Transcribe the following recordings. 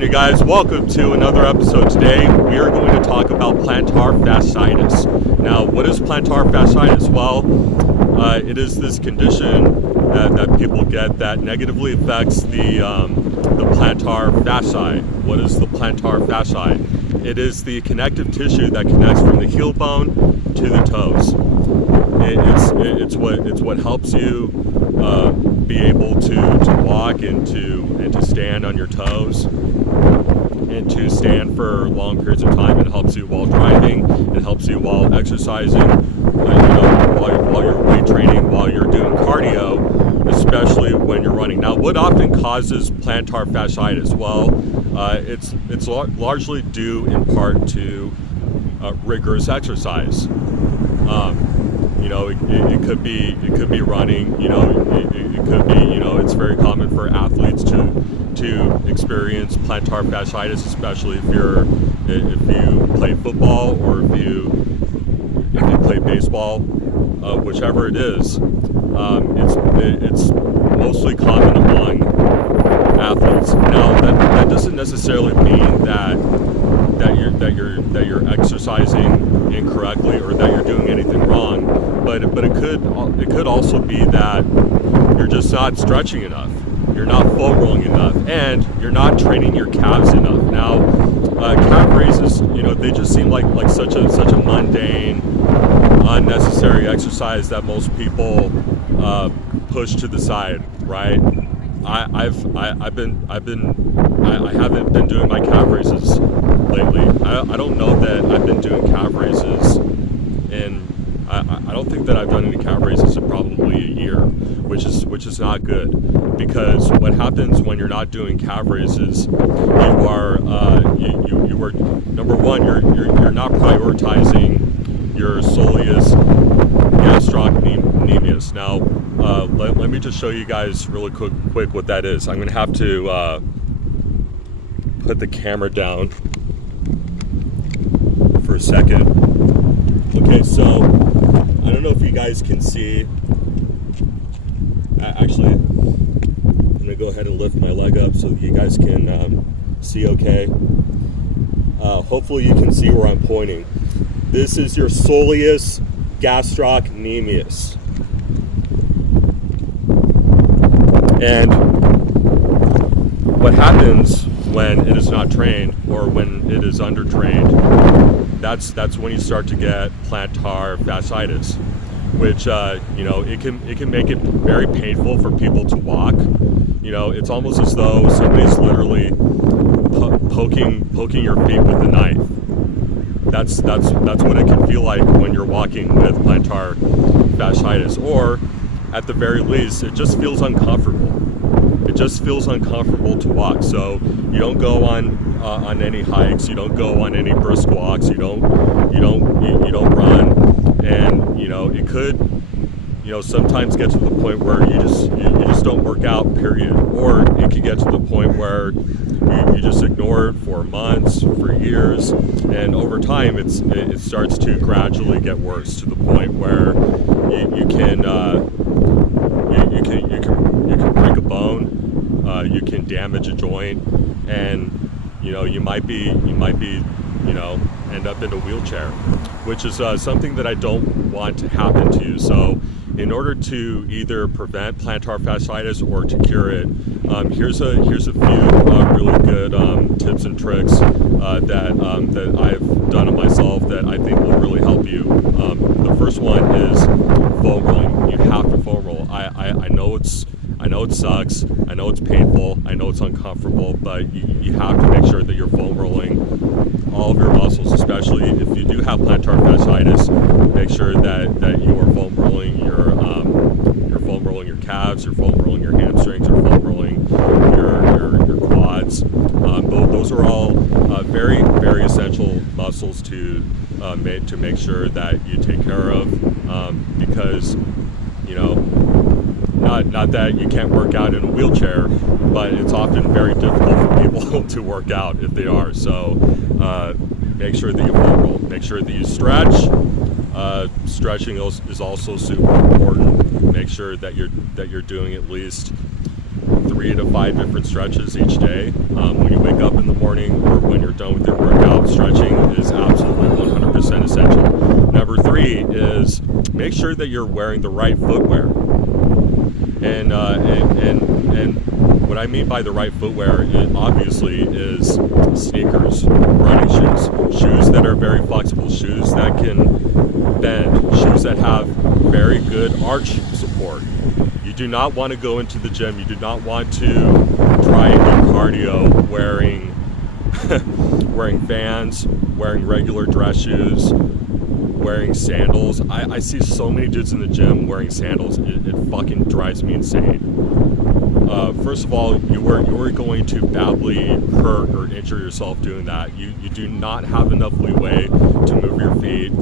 on, you guys? Welcome to another episode. Today we are going to talk about plantar fasciitis. Now, what is plantar fasciitis? Well, it is this condition that people get that negatively affects the plantar fasciae. What is the plantar fasciae? It is the connective tissue that connects from the heel bone to the toes. It's what helps you be able to walk and to stand on your toes and to stand for long periods of time. It helps you while driving. It helps you while exercising. While you're weight training, while you're doing cardio, especially when you're running. Now, what often causes plantar fasciitis? Well, it's largely due in part to rigorous exercise. It could be running. It could be, it's very common for athletes to experience plantar fasciitis, especially if you play football or if you play baseball, whichever it is. It's mostly common among athletes. Now, that doesn't necessarily mean that you're exercising incorrectly or that you're doing anything wrong, but it could also be that you're just not stretching enough, you're not foam rolling enough, and you're not training your calves enough. Now, calf raises, they just seem like such a mundane, unnecessary exercise that most people push to the side, right? I haven't been doing my calf raises lately. I don't know that I've been doing calf raises I don't think that I've done any calf raises in probably a year, which is not good, because what happens when you're not doing calf raises, you are number one, you're not prioritizing your soleus gastrocnemius. Now, let me just show you guys really quick what that is. I'm going to have to put the camera down for a second. Okay, so I don't know if you guys can see. Actually, I'm going to go ahead and lift my leg up so you guys can see okay. Hopefully you can see where I'm pointing. This is your soleus gastrocnemius. And what happens when it is not trained or when it is undertrained, that's when you start to get plantar fasciitis, which it can make it very painful for people to walk. It's almost as though somebody's literally poking your feet with a knife. That's what it can feel like when you're walking with plantar fasciitis, or at the very least, it just feels uncomfortable. It just feels uncomfortable to walk. So you don't go on any hikes. You don't go on any brisk walks. You don't run, and it could sometimes get to the point where you just don't work out. Period. Or it could get to the point where you just ignore it for months, for years, and over time it starts to gradually get worse to the point where you can break a bone, you can damage a joint, and you might be end up in a wheelchair, which is something that I don't want to happen to you. So in order to either prevent plantar fasciitis or to cure it, here's a few really good tips and tricks that I've done on myself that I think will really help you. The first one is foam rolling. You have to foam roll. I know it sucks. I know it's painful. I know it's uncomfortable, but you have to make sure that you're foam rolling all of your muscles, especially if you do have plantar fasciitis. Make sure that you are foam rolling you're foam rolling your calves, you're foam rolling your hamstrings, you're foam rolling your quads. Those are all very, very essential muscles to make sure that you take care of, because not that you can't work out in a wheelchair, but it's often very difficult for people to work out if they are. So make sure that you foam roll. Make sure that you stretch. Stretching is also super important. Make sure that you're doing at least 3 3 to 5 different stretches each day. When you wake up in the morning or when you're done with your workout, stretching is absolutely 100% essential. Number 3 is make sure that you're wearing the right footwear. And what I mean by the right footwear, it obviously is sneakers, running shoes that are very flexible, shoes that can bend, shoes that have very good arch support. You do not want to go into the gym, you do not want to try and do cardio wearing wearing Vans, wearing regular dress shoes, wearing sandals. I see so many dudes in the gym wearing sandals. It fucking drives me insane. First of all, you are going to badly hurt or injure yourself doing that. You do not have enough leeway to move your feet.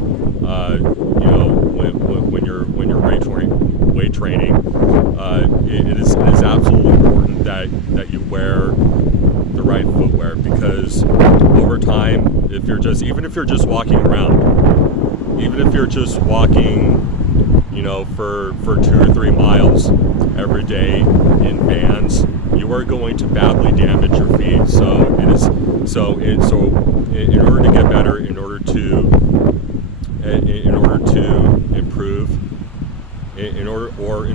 When you're weight training, it is absolutely important that you wear the right footwear, because over time, even if you're just walking around, even if you're just walking, for 2 or 3 miles every day in Vans, you are going to badly damage your feet. So in order to get better, in order to improve, in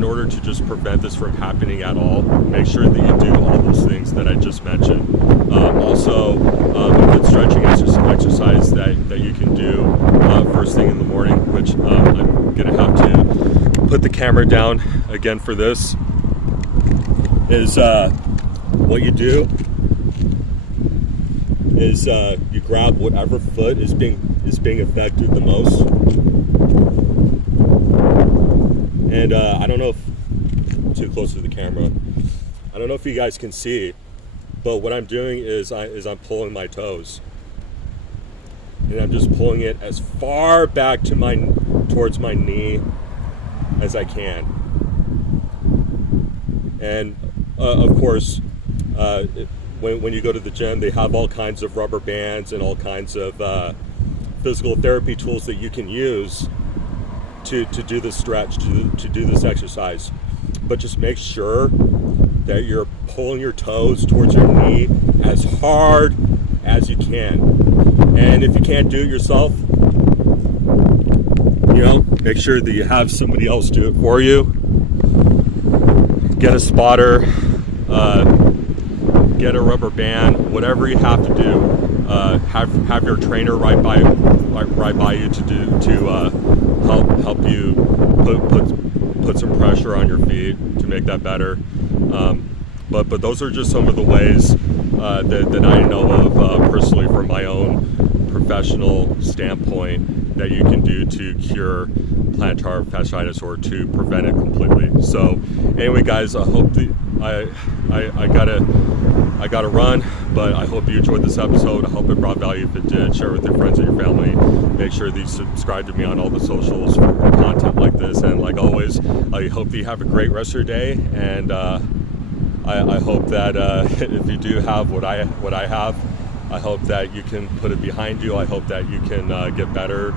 order to just prevent this from happening at all, make sure that you do all those things that I just mentioned. Also, a good stretching exercise that you can do first thing in the morning, which I'm gonna have to put the camera down again for this, is what you do is you grab whatever foot is being affected the most. And I don't know if too close to the camera. I don't know if you guys can see, but what I'm doing is I'm pulling my toes, and I'm just pulling it as far back towards my knee as I can. And of course, when you go to the gym, they have all kinds of rubber bands and all kinds of physical therapy tools that you can use to do this stretch, to do this exercise. But just make sure that you're pulling your toes towards your knee as hard as you can. And if you can't do it yourself, make sure that you have somebody else do it for you. Get a spotter, get a rubber band, whatever you have to do. Have your trainer right by you to help you put some pressure on your feet to make that better. But those are just some of the ways that I know of personally from my own professional standpoint that you can do to cure plantar fasciitis or to prevent it completely. So anyway, guys, I hope I gotta run, but I hope you enjoyed this episode. I hope it brought value. If it did, share it with your friends and your family. Make sure that you subscribe to me on all the socials for more content like this. And like always, I hope that you have a great rest of your day. And I hope that if you do have what I have, I hope that you can put it behind you. I hope that you can get better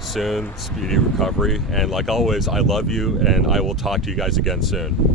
soon, speedy recovery. And like always, I love you, and I will talk to you guys again soon.